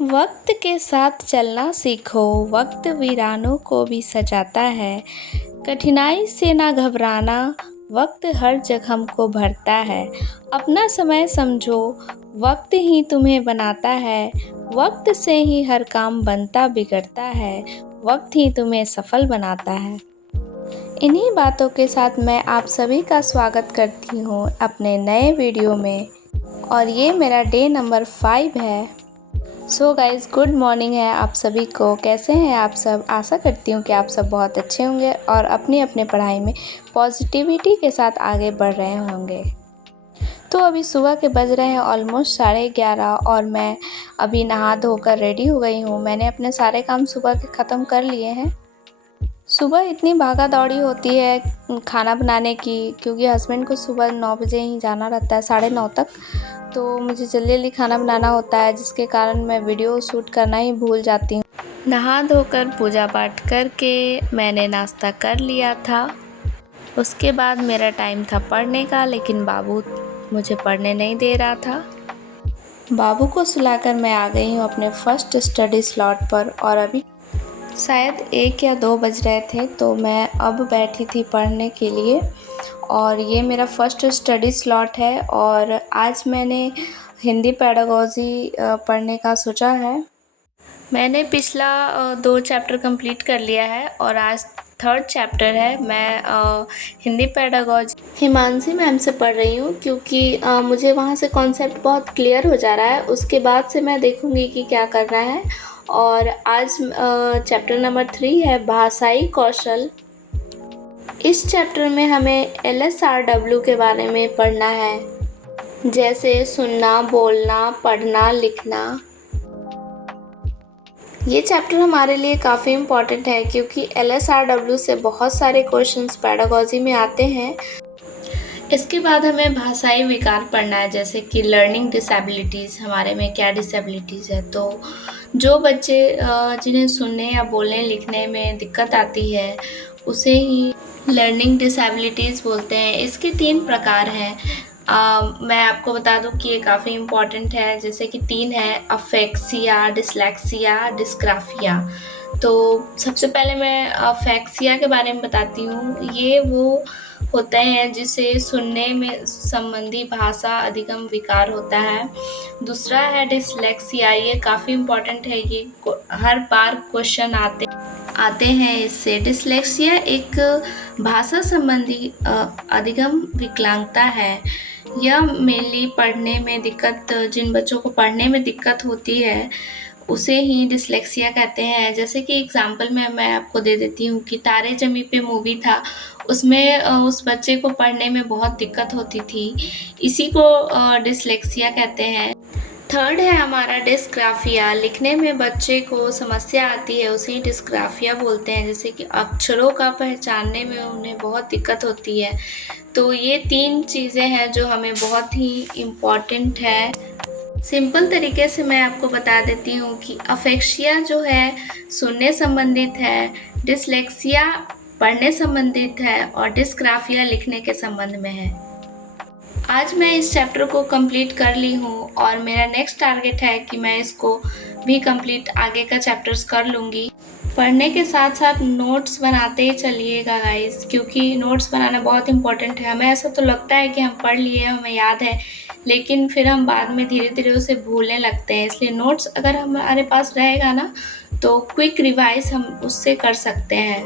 वक्त के साथ चलना सीखो, वक्त वीरानों को भी सजाता है। कठिनाई से ना घबराना, वक्त हर जख्म को भरता है। अपना समय समझो, वक्त ही तुम्हें बनाता है। वक्त से ही हर काम बनता बिगड़ता है। वक्त ही तुम्हें सफल बनाता है। इन्हीं बातों के साथ मैं आप सभी का स्वागत करती हूँ अपने नए वीडियो में, और ये मेरा डे नंबर 5 है। सो गाइज़, गुड मॉर्निंग है आप सभी को। कैसे हैं आप सब? आशा करती हूँ कि आप सब बहुत अच्छे होंगे और अपनी अपनी पढ़ाई में पॉजिटिविटी के साथ आगे बढ़ रहे होंगे। तो अभी सुबह के बज रहे हैं ऑलमोस्ट 11:30 और मैं अभी नहा धोकर रेडी हो गई हूँ। मैंने अपने सारे काम सुबह के ख़त्म कर लिए हैं। सुबह इतनी भागा दौड़ी होती है खाना बनाने की, क्योंकि हस्बैंड को सुबह 9 बजे ही जाना रहता है, 9:30 तक। तो मुझे जल्दी जल्दी खाना बनाना होता है, जिसके कारण मैं वीडियो शूट करना ही भूल जाती हूँ। नहा धोकर पूजा पाठ करके मैंने नाश्ता कर लिया था। उसके बाद मेरा टाइम था पढ़ने का, लेकिन बाबू मुझे पढ़ने नहीं दे रहा था। बाबू को सुलाकर मैं आ गई हूँ अपने फर्स्ट स्टडी स्लॉट पर, और अभी शायद 1 या 2 बज रहे थे, तो मैं अब बैठी थी पढ़ने के लिए। और ये मेरा फर्स्ट स्टडी स्लॉट है, और आज मैंने हिंदी पेडागॉजी पढ़ने का सोचा है। मैंने पिछला 2 चैप्टर कंप्लीट कर लिया है और आज 3rd चैप्टर है। मैं हिंदी पेडागॉजी हिमांशी मैम से पढ़ रही हूँ, क्योंकि मुझे वहाँ से कॉन्सेप्ट बहुत क्लियर हो जा रहा है। उसके बाद से मैं देखूँगी कि क्या करना है। और आज चैप्टर नंबर 3 है भाषाई कौशल। इस चैप्टर में हमें LSRW के बारे में पढ़ना है, जैसे सुनना, बोलना, पढ़ना, लिखना। ये चैप्टर हमारे लिए काफ़ी इम्पॉर्टेंट है, क्योंकि LSRW से बहुत सारे क्वेश्चंस पेडागॉजी में आते हैं। इसके बाद हमें भाषाई विकार पढ़ना है, जैसे कि लर्निंग डिसेबिलिटीज़, हमारे में क्या डिसेबिलिटीज़ है। तो जो बच्चे जिन्हें सुनने या बोलने लिखने में दिक्कत आती है, उसे ही लर्निंग डिसेबिलिटीज़ बोलते हैं। इसके 3 प्रकार हैं। मैं आपको बता दूं कि ये काफ़ी इम्पॉर्टेंट है। जैसे कि 3 है: अफेक्सिया, डिस्लेक्सिया, डिस्ग्राफिया। तो सबसे पहले मैं अफेक्सिया के बारे में बताती हूँ। ये वो होते हैं जिसे सुनने में संबंधी भाषा अधिगम विकार होता है। दूसरा है डिस्लेक्सिया। ये काफ़ी इम्पॉर्टेंट है, ये हर बार क्वेश्चन आते हैं इससे। डिस्लेक्सिया एक भाषा संबंधी अधिगम विकलांगता है। यह मेनली पढ़ने में दिक्कत, जिन बच्चों को पढ़ने में दिक्कत होती है, उसे ही डिस्लेक्सिया कहते हैं। जैसे कि एग्जांपल में मैं आपको दे देती हूँ कि तारे ज़मीं पे मूवी था, उसमें उस बच्चे को पढ़ने में बहुत दिक्कत होती थी। इसी को डिस्लेक्सिया कहते हैं। 3rd है हमारा डिस्ग्राफिया। लिखने में बच्चे को समस्या आती है, उसे डिस्ग्राफिया बोलते हैं। जैसे कि अक्षरों का पहचानने में उन्हें बहुत दिक्कत होती है। तो ये 3 चीज़ें हैं जो हमें बहुत ही इम्पॉर्टेंट है। सिंपल तरीके से मैं आपको बता देती हूँ कि अफेक्सिया जो है सुनने संबंधित है, डिस्लेक्सिया पढ़ने संबंधित है, और डिस्ग्राफिया लिखने के संबंध में है। आज मैं इस चैप्टर को कंप्लीट कर ली हूँ, और मेरा नेक्स्ट टारगेट है कि मैं इसको भी कंप्लीट आगे का चैप्टर्स कर लूँगी। पढ़ने के साथ साथ नोट्स बनाते ही चलिएगा गाइस, क्योंकि नोट्स बनाना बहुत इम्पोर्टेंट है। हमें ऐसा तो लगता है कि हम पढ़ लिए, हमें याद है, लेकिन फिर हम बाद में धीरे धीरे उसे भूलने लगते हैं। इसलिए नोट्स अगर हमारे पास रहेगा ना, तो क्विक रिवाइज हम उससे कर सकते हैं।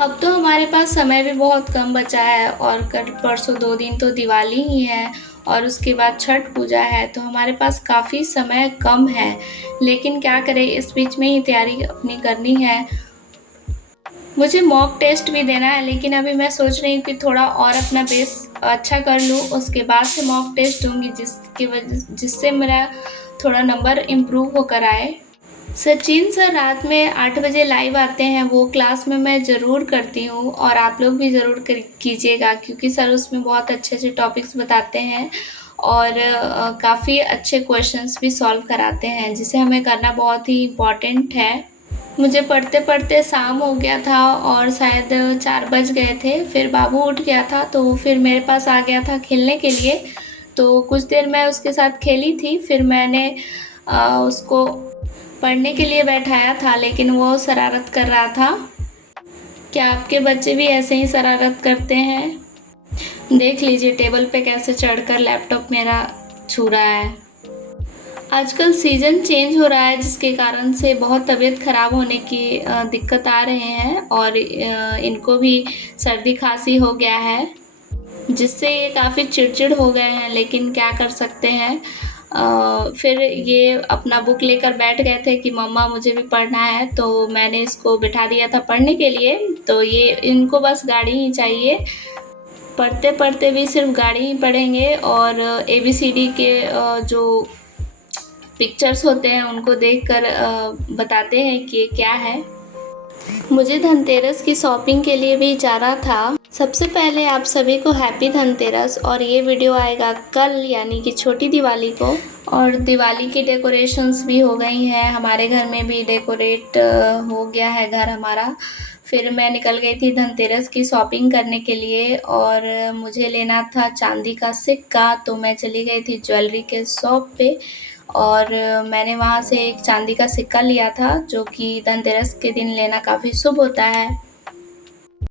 अब तो हमारे पास समय भी बहुत कम बचा है, और कल परसों 2 दिन तो दिवाली ही है, और उसके बाद छठ पूजा है। तो हमारे पास काफ़ी समय कम है, लेकिन क्या करें, इस बीच में ही तैयारी अपनी करनी है। मुझे मॉक टेस्ट भी देना है, लेकिन अभी मैं सोच रही हूँ कि थोड़ा और अपना बेस अच्छा कर लूँ, उसके बाद से मॉक टेस्ट दूँगी, जिससे मेरा थोड़ा नंबर इम्प्रूव होकर आए। सचिन सर रात में 8 बजे लाइव आते हैं, वो क्लास में मैं ज़रूर करती हूँ, और आप लोग भी ज़रूर कीजिएगा, क्योंकि सर उसमें बहुत अच्छे अच्छे टॉपिक्स बताते हैं, और काफ़ी अच्छे क्वेश्चंस भी सॉल्व कराते हैं, जिसे हमें करना बहुत ही इम्पॉर्टेंट है। मुझे पढ़ते पढ़ते शाम हो गया था, और शायद 4 बज गए थे। फिर बाबू उठ गया था, तो फिर मेरे पास आ गया था खेलने के लिए। तो कुछ देर मैं उसके साथ खेली थी। फिर मैंने उसको पढ़ने के लिए बैठाया था, लेकिन वो शरारत कर रहा था। क्या आपके बच्चे भी ऐसे ही शरारत करते हैं? देख लीजिए टेबल पे कैसे चढ़कर लैपटॉप मेरा छू रहा है। आजकल सीज़न चेंज हो रहा है, जिसके कारण से बहुत तबीयत ख़राब होने की दिक्कत आ रहे हैं, और इनको भी सर्दी खांसी हो गया है, जिससे ये काफ़ी चिड़चिड़ हो गए हैं। लेकिन क्या कर सकते हैं। फिर ये अपना बुक लेकर बैठ गए थे कि मम्मा मुझे भी पढ़ना है, तो मैंने इसको बिठा दिया था पढ़ने के लिए। तो ये इनको बस गाड़ी ही चाहिए। पढ़ते पढ़ते भी सिर्फ गाड़ी ही पढ़ेंगे, और ABCD के जो पिक्चर्स होते हैं उनको देखकर बताते हैं कि ये क्या है। मुझे धनतेरस की शॉपिंग के लिए भी जाना था। सबसे पहले आप सभी को हैप्पी धनतेरस। और ये वीडियो आएगा कल, यानी कि छोटी दिवाली को। और दिवाली की डेकोरेशंस भी हो गई हैं, हमारे घर में भी डेकोरेट हो गया है घर हमारा। फिर मैं निकल गई थी धनतेरस की शॉपिंग करने के लिए, और मुझे लेना था चांदी का सिक्का। तो मैं चली गई थी ज्वेलरी के शॉप पे, और मैंने वहाँ से एक चांदी का सिक्का लिया था, जो कि धनतेरस के दिन लेना काफ़ी शुभ होता है।